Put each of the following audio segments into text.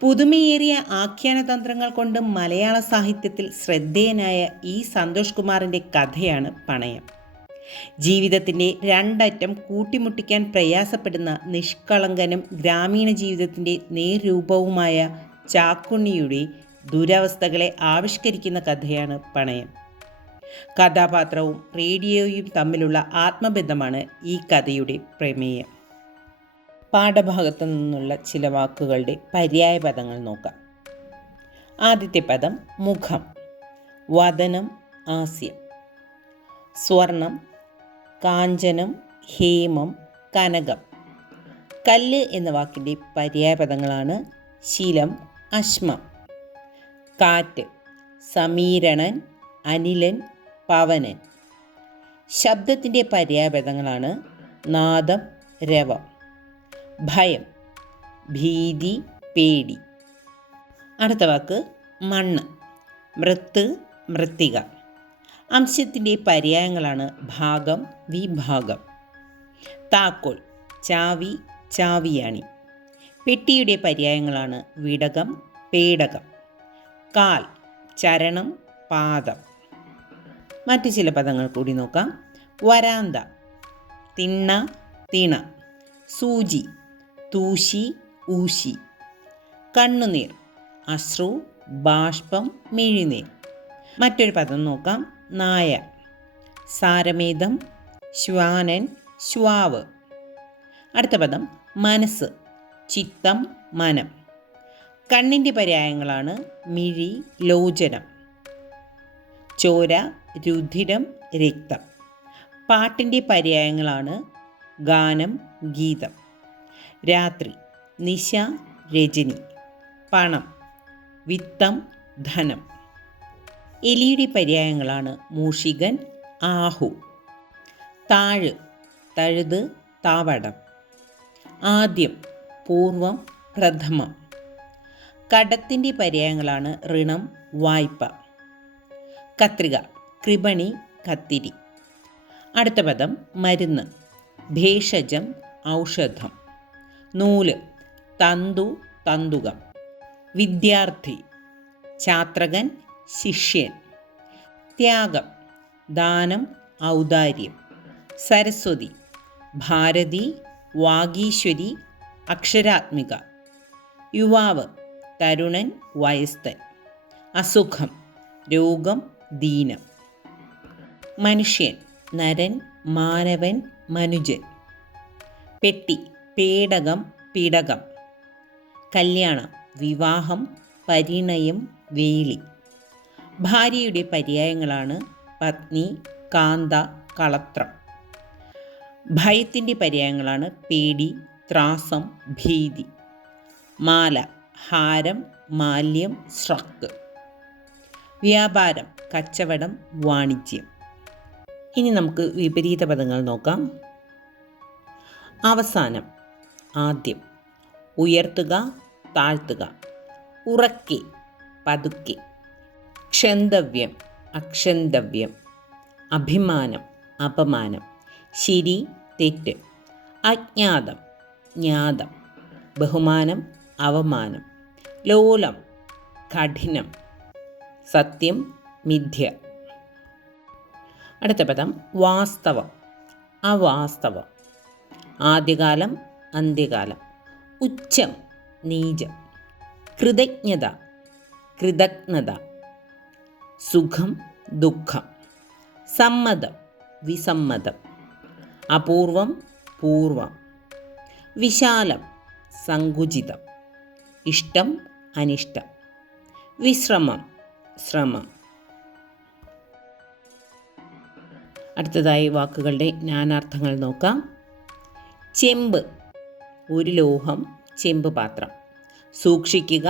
പുതുമയേറിയ ആഖ്യാനതന്ത്രങ്ങൾ കൊണ്ട് മലയാള സാഹിത്യത്തിൽ ശ്രദ്ധേയനായ ഇ സന്തോഷ് കുമാറിൻ്റെ കഥയാണ് പണയം. ജീവിതത്തിൻ്റെ രണ്ടറ്റം കൂട്ടിമുട്ടിക്കാൻ പ്രയാസപ്പെടുന്ന നിഷ്കളങ്കനും ഗ്രാമീണ ജീവിതത്തിൻ്റെ നേർരൂപവുമായ ചാക്കുണ്ണിയുടെ ദുരവസ്ഥകളെ ആവിഷ്കരിക്കുന്ന കഥയാണ് പണയം. കഥാപാത്രവും റേഡിയോയും തമ്മിലുള്ള ആത്മബന്ധമാണ് ഈ കഥയുടെ പ്രമേയം. പാഠഭാഗത്തു നിന്നുള്ള ചില വാക്കുകളുടെ പര്യായ പദങ്ങൾ നോക്കാം. ആദ്യത്തെ പദം മുഖം, വദനം, ആസ്യം. സ്വർണം, കാഞ്ചനം, ഹേമം, കനകം. കല്ല് എന്ന വാക്കിൻ്റെ പര്യായ പദങ്ങളാണ് ശിലം, അശ്മം. കാറ്റ്, സമീരണൻ, അനിലൻ, പവനൻ. ശബ്ദത്തിൻ്റെ പര്യായ പദങ്ങളാണ് നാദം, രവം. ഭയം, ഭീതി, പേടി. അടുത്ത വാക്ക് മണ്ണ്, മൃത്ത്, മൃത്തിക. അംശത്തിൻ്റെ പര്യായങ്ങളാണ് ഭാഗം, വിഭാഗം. താക്കോൽ, ചാവി, ചാവിയാണി. പെട്ടിയുടെ പര്യായങ്ങളാണ് വിടകം, പേടകം. കാൽ, ചരണം, പാദം. മറ്റ് ചില പദങ്ങൾ കൂടി നോക്കാം. വരാന്ത, തിണ്ണ, തിണ. സൂചി, തൂശി, ഊശി. കണ്ണുനീർ, അശ്രു, ബാഷ്പം, മിഴിനീർ. മറ്റൊരു പദം നോക്കാം. നായ, സാരമേധം, ശ്വാനൻ, ശ്വാവ്. അടുത്ത പദം മനസ്സ്, ചിത്തം, മനം. കണ്ണിൻ്റെ പര്യായങ്ങളാണ് മിഴി, ലോചനം. ചോര, രുധിരം, രക്തം. പാട്ടിൻ്റെ പര്യായങ്ങളാണ് ഗാനം, ഗീതം. രാത്രി, നിശ, രജനി. പണം, വിത്തം, ധനം. എലിയുടെ പര്യായങ്ങളാണ് മൂഷികൻ, ആഹു. താഴ്, തഴുത്, താവടം. ആദ്യം, പൂർവം, പ്രഥമം. കടത്തിൻ്റെ പര്യായങ്ങളാണ് ഋണം, വായ്പ. കത്രിക, കൃപണി, കത്തിരി. അടുത്ത പദം മരുന്ന്, ഭേഷജം, ഔഷധം. നൂല്, തന്തു, തന്തുകം. വിദ്യാർത്ഥി, ഛാത്രകൻ, ശിഷ്യൻ. ത്യാഗം, ദാനം, ഔദാര്യം. സരസ്വതി, ഭാരതി, വാഗീശ്വരി, അക്ഷരാത്മിക. യുവാവ്, തരുണൻ, വയസ്തൻ. അസുഖം, രോഗം, ദീനം. മനുഷ്യൻ, നരൻ, മാനവൻ, മനുജൻ. പെട്ടി, പേടകം, പിടകം. കല്യാണം, വിവാഹം, പരിണയം, വേളി. ഭാര്യയുടെ പര്യായങ്ങളാണ് പത്നി, കാന്ത, കളത്രം. ഭയത്തിൻ്റെ പര്യായങ്ങളാണ് പേടി, ത്രാസം, ഭീതി. മാല, ഹാരം, മാല്യം, ശ്രക്ക്. വ്യാപാരം, കച്ചവടം, വാണിജ്യം. ഇനി നമുക്ക് വിപരീത പദങ്ങൾ നോക്കാം. അവസാനം, ആദ്യം. ഉയർത്തുക, താഴ്ത്തുക. ഉറക്കെ, പതുക്കെ. ക്ഷന്തവ്യം, അക്ഷന്തവ്യം. അഭിമാനം, അപമാനം. ശരി, തെറ്റ്. അജ്ഞാതം, ജ്ഞാതം. ബഹുമാനം, അവമാനം. ലോലം, കഠിനം. സത്യം, മിഥ്യ. അടുത്ത പദം വാസ്തവം, അവാസ്തവം. ആദ്യകാലം, അന്ത്യകാലം. ഉച്ചം, നീചം. കൃതജ്ഞത, കൃതജ്ഞത. സുഖം, ദുഃഖം. സമ്മതം, വിസമ്മതം. അപൂർവം, പൂർവം. വിശാലം, സങ്കുചിതം. ഇഷ്ടം, അനിഷ്ടം. വിശ്രമം, ശ്രമം. അടുത്തതായി വാക്കുകളുടെ നാനാർത്ഥങ്ങൾ നോക്കാം. ചെമ്പ്, ഒരു ലോഹം, ചെമ്പ് പാത്രം. സൂക്ഷിക്കുക,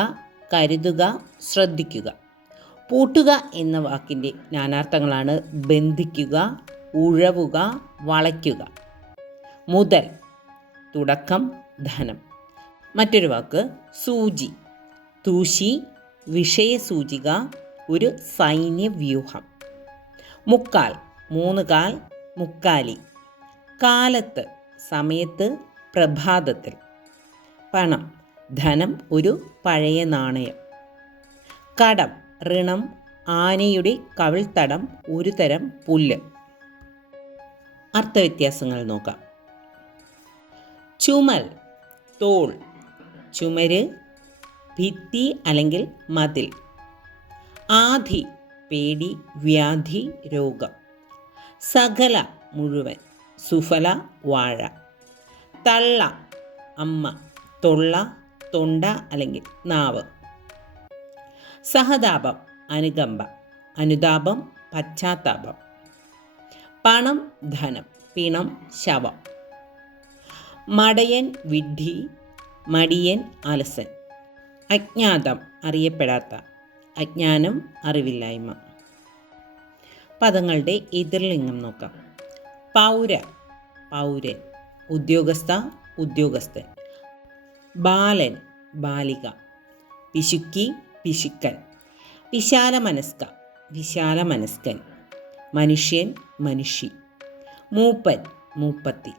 കരുതുക, ശ്രദ്ധിക്കുക. പൂട്ടുക എന്ന വാക്കിൻ്റെ നാനാർത്ഥങ്ങളാണ് ബന്ധിക്കുക, ഉഴവുക, വളയ്ക്കുക. മുതൽ, തുടക്കം, ധനം. മറ്റൊരു വാക്ക് സൂചി, തൂശി, വിഷയസൂചിക, ഒരു സൈന്യവ്യൂഹം. മുക്കാൽ, മൂന്ന് കാൽ, മുക്കാലി. കാലത്ത്, സമയത്ത്, പ്രഭാതത്തിൽ. പണം, ധനം ഒരു പഴയ നാണയം. കടം, ഋണം, ആനയുടെ കവിൾത്തടം, ഒരു തരം പുല്ല്. അർത്ഥവ്യത്യാസങ്ങൾ നോക്കാം. ചുമൽ, തോൾ, ചുമര്, ഭിത്തി അല്ലെങ്കിൽ മതിൽ. ആധി, പേടി, വ്യാധി, രോഗം. സകല, മുഴുവൻ. സുഫല, വാഴ. തള്ള, അമ്മ. തൊള്ള, തൊണ്ട അല്ലെങ്കിൽ നാവ്. സഹതാപം, അനുകമ്പ. അനുതാപം, പശ്ചാത്താപം. പണം, ധനം. പിണം, ശവം. മടയൻ, വിഡ്ഢി. മടിയൻ, അലസൻ. അജ്ഞാതം, അറിയപ്പെടാത്ത. അജ്ഞാനം, അറിവില്ലായ്മ. പദങ്ങളുടെ എതിർലിംഗം നോക്കാം. പൗര, പൗരൻ. ഉദ്യോഗസ്ഥ, ഉദ്യോഗസ്ഥൻ. ബാലൻ, ബാലിക. പിശുക്കി, പിശുക്കൻ. വിശാലമനസ്ക, വിശാലമനസ്കൻ. മനുഷ്യൻ, മനുഷി. മൂപ്പൻ, മൂപ്പത്തി.